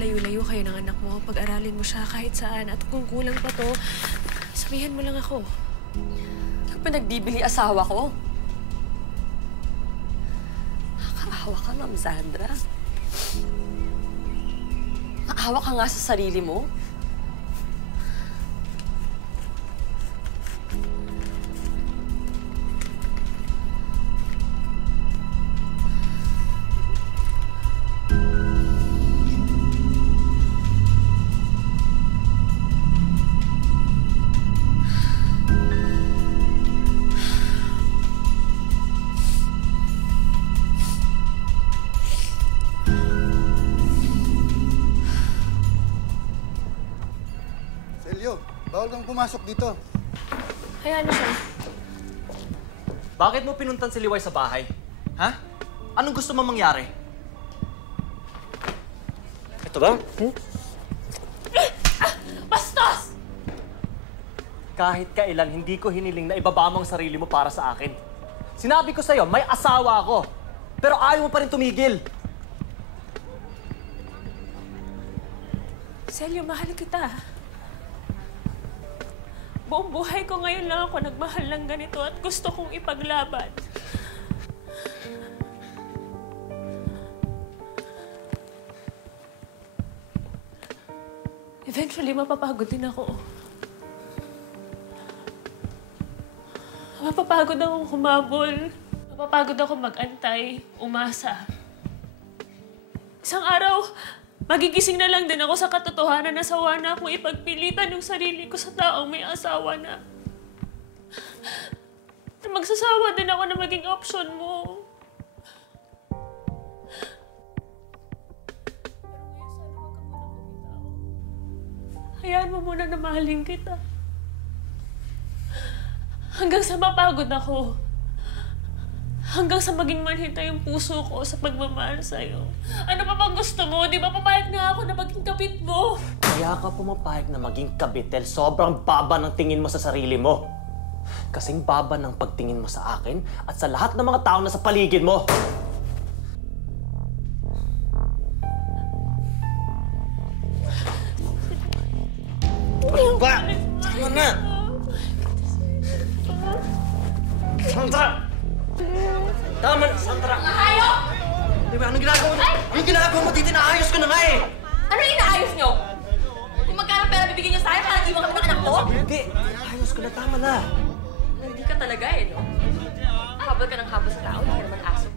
magkalayo-layo kayo ng anak mo, pag-aralin mo siya kahit saan. At kung kulang pa to, sabihan mo lang ako. Ano ba nagbibili asawa ko? Nakakaawa ka, Ma'am Sandra. Nakaawa ka nga sa sarili mo. Bawal kang pumasok dito. Hayaan mo siya. Bakit mo pinuntan si Liway sa bahay? Ha? Anong gusto mo mangyari? Ito ba? Bastos! Kahit kailan, hindi ko hiniling na ibaba mo ang sarili mo para sa akin. Sinabi ko sa'yo, may asawa ako. Pero ayaw mo pa rin tumigil. Celio, mahal kita. Buong buhay ko ngayon lang ako nagmahal ng ganito at gusto kong ipaglaban. Eventually, mapapagod din ako. Mapapagod akong humabol. Mapapagod ako mag-antay, umasa. Isang araw, magigising na lang din ako sa katotohanan na sawa na akong ipagpilitan yung sarili ko sa taong may asawa na. Magsasawa din ako na maging option mo. Hayaan mo muna na mahalin kita. Hanggang sa mapagod ako. Hanggang sa maging manhita yung puso ko sa pagmamahal sa'yo. Ano pa bang gusto mo? Di ba papayag na ako na maging kabit mo? Kaya ka pumapayag na maging kabit dahil sobrang baba ng tingin mo sa sarili mo. Kasing baba ng pagtingin mo sa akin at sa lahat ng mga tao na sa paligid mo. Ba! Tama na! Sandra! Tama na, Sandra! Mga hayop! Diba, anong ginagawa mo? Yung ginagawa mo dito, naayos ko na nga eh! Ano yung inaayos nyo? Kung magkano pera bibigyan nyo sa akin, parang iwan kami ng anak ko? Hindi! Ayos ko na, tama na! Hindi ka talaga eh, no? Habal ka ng habal sa tao, hindi ka naman aso.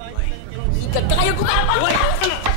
Higad ka kayo, gumapang!